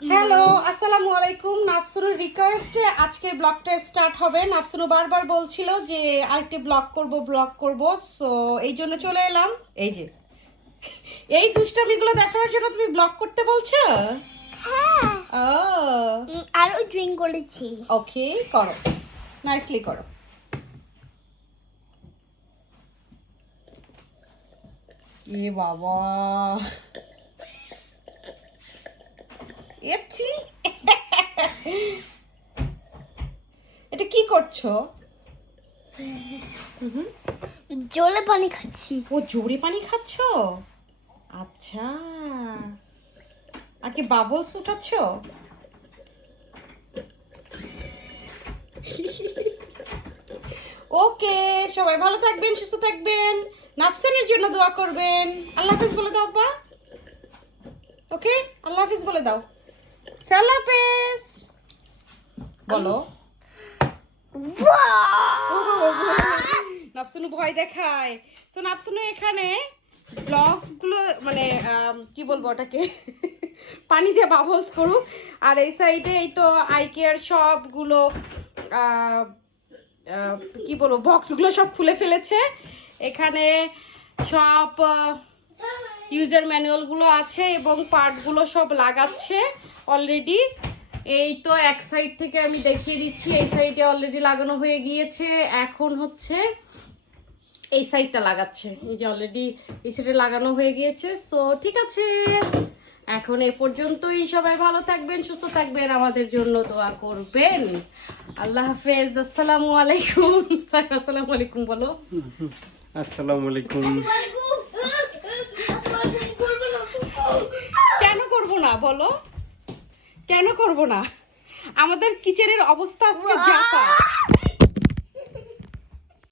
Hello আসসালামু আলাইকুম। নাফসুনুর রিকোয়েস্টে আজকের ব্লগটা স্টার্ট হবে। নাফসুনু বারবার বলছিল যে আরেকটি ব্লগ করব, সো এই জন্য চলে এলাম। এই যে এই দুষ্টামিগুলো দেখানোর জন্য তুমি ব্লগ করতে বলছো? হ্যাঁ, ও আরো ড্রিঙ্ক করেছি। ওকে, করো, নাইসলি করো। এ বাবা, এপছি এটা কি করছো? জলে পানি খাচ্ছি। ও জোরে পানি খাচ্ছো? আচ্ছা, আর কি বাবলস উঠাচ্ছ? ওকে, সবাই ভালো থাকবেন, সুস্থ থাকবেন, নাফসানের জন্য দোয়া করবেন। আল্লাহ হাফিজ বলে দাও আব্বা। ওকে, আল্লাহ হাফিজ বলে দাও। আল্লাহ হাফিজ বলো। নাফসানু ভয় দেখায়। সো নাফসানু এখানে ব্লগস গুলো মানে কি বলবো ওটাকে পানি দিয়ে বাবলস করুক। আর এই সাইডে এই তো আইকেয়ার সবগুলো কি বলবো বক্সগুলো সব খুলে ফেলেছে। এখানে সব ইউজার ম্যানুয়ালগুলো আছে এবং পার্টগুলো সব লাগাচ্ছে অলরেডি। এই তো এক সাইড থেকে আমি দেখিয়ে দিচ্ছি, এই সাইডে অলরেডি লাগানো হয়ে গিয়েছে, এখন হচ্ছে এই সাইডটা লাগাচ্ছে। এই যে অলরেডি এই সাইডে লাগানো হয়ে গিয়েছে। সো ঠিক আছে, এখন এ পর্যন্তই। সবাই ভালো থাকবেন, সুস্থ থাকবেন, আমাদের জন্য দোয়া করবেন। আল্লাহ হাফেজ, আসসালামু আলাইকুম। আসসালামু আলাইকুম বলো। আসসালামু আলাইকুম। কেন করব না বলো, কেন করব না? আমাদের কিচেনের অবস্থা আজকে যা তা।